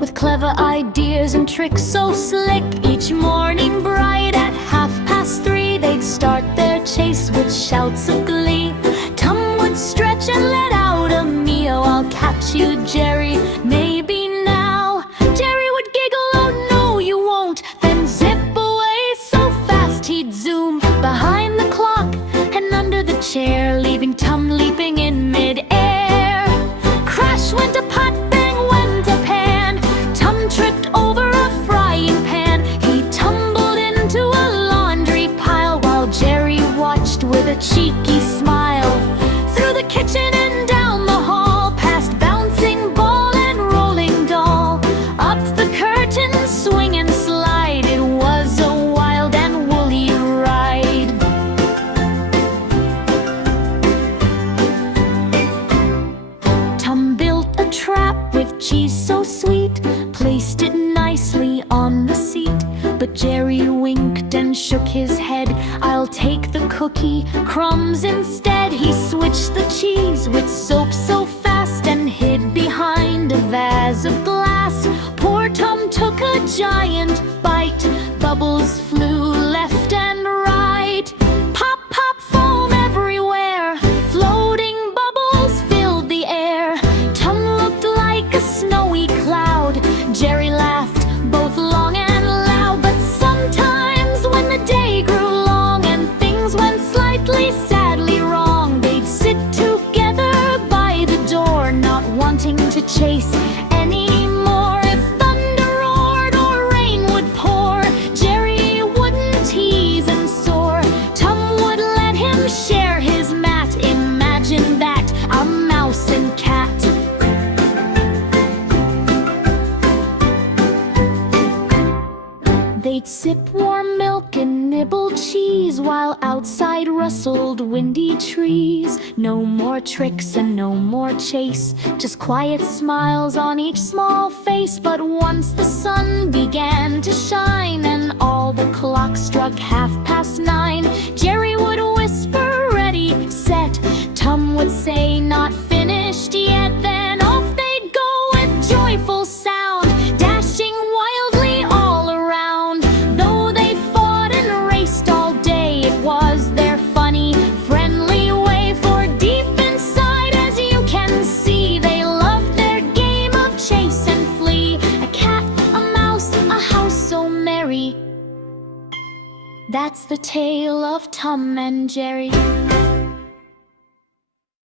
with clever ideas and tricks so slick. Each morning bright at 3:30, they'd start their chase with shouts of glee. Tum would stretch and let out a meow. I'll catch you, Jerry, maybe now. Jerry would giggle, oh no you won't, then zip away so fast he'd zoom behind the clock and under the chair, leaving Tum leaping in mid-air. Crash went a pot, bang went a pan. Tum tripped over a frying pan. He tumbled into a laundry pile while Jerry watched with a cheeky smile. Through the kitchen and down the hall, past bouncing ball and rolling doll, up the curtain, swing and slide. It was a wild and woolly ride. Tum built a trap with cheese so sweet, placed it nicely on the seat. But Jerry winked and shook his head. I'll take the cookie crumbs instead. He switched the cheese with soap so fast and hid behind a vase of glass. Poor Tum took a giant bite. Bubbles flew left and right. Pop, pop, foam everywhere. Floating bubbles filled the air. Tum looked like a snowy cloud. Jerry laughed both long and loud. But sometimes when the day grew long and things went slightly sadly wrong, they'd sit together by the door, not wanting to chase anymore. If thunder roared or rain would pour, Jerry wouldn't tease and soar. Tum would let him share his mat. Imagine that, a mouse and cat. They'd sip warm milk and nibble cheese while outside rustled windy trees. No more tricks and no more chase, just quiet smiles on each small face. But once the sun began to shine and all the clocks struck 9:30, Jerry would whisper, ready, set. Tum would say, not finished yet. Then off they'd go with joyful sound, dashing wildly all around. Though they fought and raced all day, it was their funny, friendly way. For deep inside, as you can see, they loved their game of chase and flee. A cat, a mouse, a house so merry. That's the tale of Tum and Jerry.